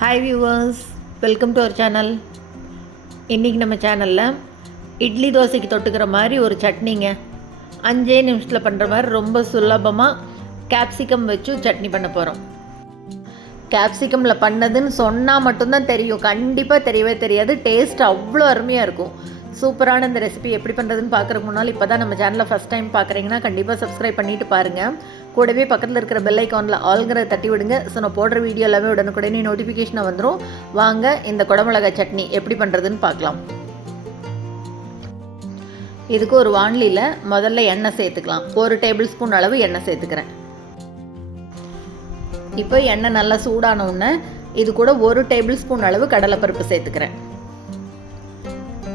Hi viewers, welcome to our channel. இன்றைக்கி நம்ம சேனலில் இட்லி தோசைக்கு தொட்டுக்கிற மாதிரி ஒரு சட்னிங்க 5 நிமிஷத்தில் பண்ணுற மாதிரி ரொம்ப சுலபமாக கேப்சிகம் வச்சு சட்னி பண்ண போகிறோம். கேப்சிகமில் பண்ணதுன்னு சொன்னால் மட்டும்தான் தெரியும், கண்டிப்பாக தெரியவே தெரியாது. டேஸ்ட் அவ்வளோ அருமையாக இருக்கும். சூப்பரான இந்த ரெசிபி எப்படி பண்ணுறதுன்னு பார்க்குறதுக்கு முன்னால் இப்போ தான் நம்ம சேனலை ஃபஸ்ட் டைம் பார்க்குறீங்கன்னா கண்டிப்பாக சப்ஸ்கிரைப் பண்ணிவிட்டு பாருங்கள். கூடவே பக்கத்தில் இருக்கிற பெல் ஐக்கானில் ஆல்ங்கிறத தட்டி விடுங்க. ஸோ நான் போடுற வீடியோ எல்லாமே உடனுக்குடனே நோட்டிஃபிகேஷனை வந்துடும். வாங்க இந்த குடமிளகாய் சட்னி எப்படி பண்ணுறதுன்னு பார்க்கலாம். இதுக்கு ஒரு வாணலியில் முதல்ல எண்ணெய் சேர்த்துக்கலாம். 1 டேபிள் ஸ்பூன் அளவு எண்ணெய் சேர்த்துக்கிறேன். இப்போ எண்ணெய் நல்லா சூடான உடனே இது கூட 1 டேபிள் ஸ்பூன் அளவு கடலைப்பருப்பு சேர்த்துக்கிறேன்.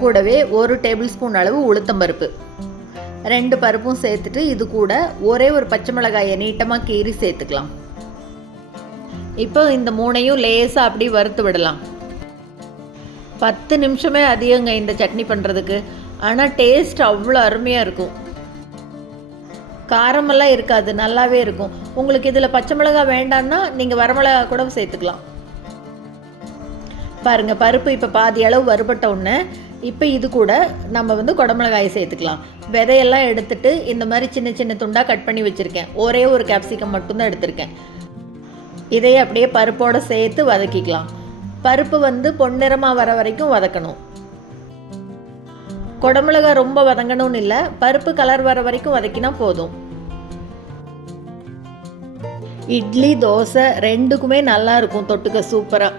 கூடவே 1 டேபிள் ஸ்பூன் அளவு உளுத்தம்பருப்பு, 2 பருப்பும் சேர்த்துட்டு இது கூட ஒரே ஒரு பச்சை மிளகாயை நீட்டமாக கீறி சேர்த்துக்கலாம். இப்போ இந்த 3ஐயும் லேசாக அப்படி வறுத்து விடலாம். 10 நிமிஷமே அதிகங்க இந்த சட்னி பண்ணுறதுக்கு. ஆனால் டேஸ்ட் அவ்வளோ அருமையாக இருக்கும். காரமெல்லாம் இருக்காது, நல்லாவே இருக்கும். உங்களுக்கு இதில் பச்சை மிளகாய் வேண்டான்னா நீங்கள் வரமிளகா கூட சேர்த்துக்கலாம். பாருங்கள், பருப்பு இப்போ பாதி அளவு வறுபட்ட உடனே இப்போ இது கூட நம்ம குடமிளகாயை சேர்த்துக்கலாம். விதையெல்லாம் எடுத்துட்டு இந்த மாதிரி சின்ன சின்ன துண்டாக கட் பண்ணி வச்சுருக்கேன். ஒரே ஒரு கேப்சிகம் மட்டும்தான் எடுத்திருக்கேன். இதையே அப்படியே பருப்போடு சேர்த்து வதக்கிக்கலாம். பருப்பு பொன்னிறமாக வர வரைக்கும் வதக்கணும். குடமிளகா ரொம்ப வதங்கணும்னு இல்லை, பருப்பு கலர் வர வரைக்கும் வதக்கினா போதும். இட்லி தோசை ரெண்டுக்குமே நல்லா இருக்கும் தொட்டுக்க, சூப்பராக.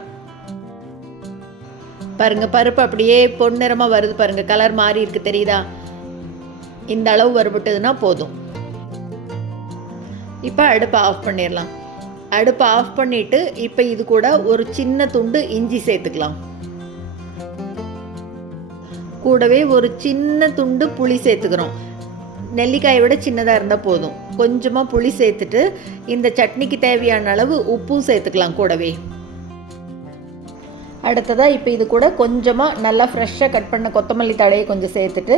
பாருங்கள், பருப்பு அப்படியே பொன்னிறமாக வருது பாருங்கள், கலர் மாறி இருக்குது, தெரியுதா? இந்த அளவு வறுபட்டதுன்னா போதும். இப்போ அடுப்பை ஆஃப் பண்ணிடலாம். அடுப்பை ஆஃப் பண்ணிவிட்டு இப்போ இது கூட ஒரு சின்ன துண்டு இஞ்சி சேர்த்துக்கலாம். கூடவே ஒரு சின்ன துண்டு புளி சேர்த்துக்கிறோம். நெல்லிக்காயை விட சின்னதாக இருந்தால் போதும். கொஞ்சமாக புளி சேர்த்துட்டு இந்த சட்னிக்கு தேவையான அளவு உப்பும் சேர்த்துக்கலாம் கூடவே. அடுத்ததாக இப்போ இது கூட கொஞ்சமாக நல்லா ஃப்ரெஷ்ஷாக கட் பண்ண கொத்தமல்லி தழையை கொஞ்சம் சேர்த்துட்டு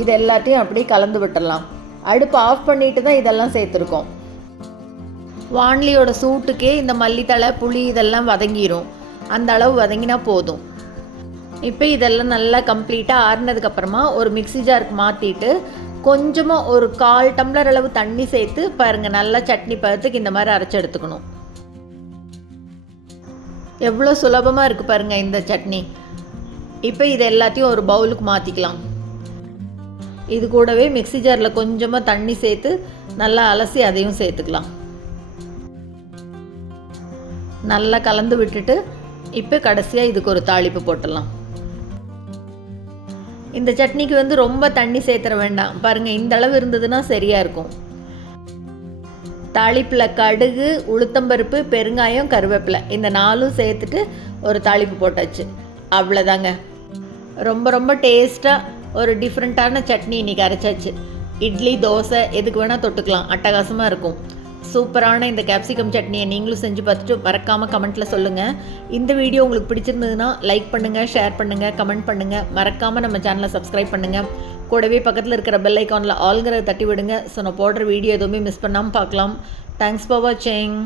இது எல்லாத்தையும் அப்படியே கலந்து விட்டுடலாம். அடுப்பு ஆஃப் பண்ணிட்டு தான் இதெல்லாம் சேர்த்துருக்கோம். வாணலியோட சூட்டுக்கே இந்த மல்லித்தழை புளி இதெல்லாம் வதங்கிடும். அந்த அளவு வதங்கினா போதும். இப்போ இதெல்லாம் நல்லா கம்ப்ளீட்டாக ஆறுனதுக்கப்புறமா ஒரு மிக்ஸி ஜாருக்கு மாற்றிட்டு கொஞ்சமாக ஒரு 1/4 டம்ளர் அளவு தண்ணி சேர்த்து பாருங்கள், நல்லா சட்னி பதத்துக்கு இந்த மாதிரி அரைச்சி எடுத்துக்கணும். எவ்வளோ சுலபமாக இருக்குது பாருங்கள் இந்த சட்னி. இப்போ இது எல்லாத்தையும் ஒரு பவுலுக்கு மாற்றிக்கலாம். இது கூடவே மிக்ஸி ஜாரில் கொஞ்சமாக தண்ணி சேர்த்து நல்லா அலசி அதையும் சேர்த்துக்கலாம். நல்லா கலந்து விட்டுட்டு இப்போ கடைசியாக இதுக்கு ஒரு தாளிப்பு போட்டுடலாம். இந்த சட்னிக்கு ரொம்ப தண்ணி சேர்த்துற வேண்டாம். பாருங்கள், இந்த அளவு இருந்ததுன்னா சரியாக இருக்கும். தாளிப்பில் கடுகு, உளுத்தம்பருப்பு, பெருங்காயம், கருவேப்பிலை இந்த 4ம் சேர்த்துட்டு ஒரு தாளிப்பு போட்டாச்சு. அவ்வளோதாங்க. ரொம்ப ரொம்ப டேஸ்ட்டாக ஒரு டிஃப்ரெண்ட்டான சட்னி இன்றைக்கி அரைச்சாச்சு. இட்லி தோசை எதுக்கு வேணால் தொட்டுக்கலாம், அட்டகாசமாக இருக்கும். சூப்பரான இந்த கேப்சிகம் சட்னியை நீங்களும் செஞ்சு பார்த்துட்டு மறக்காமல் கமெண்ட்டில் சொல்லுங்கள். இந்த வீடியோ உங்களுக்கு பிடிச்சிருந்ததுன்னா லைக் பண்ணுங்கள், ஷேர் பண்ணுங்கள், கமெண்ட் பண்ணுங்கள். மறக்காமல் நம்ம சேனலை சப்ஸ்கிரைப் பண்ணுங்கள். கூடவே பக்கத்தில் இருக்கிற பெல் ஐக்கானில் ஆல்ங்கிறத தட்டி விடுங்க. ஸோ நான் போடுற வீடியோ எதுவுமே மிஸ் பண்ணாமல் பார்க்கலாம். தேங்க்ஸ் ஃபார் வாட்சிங்.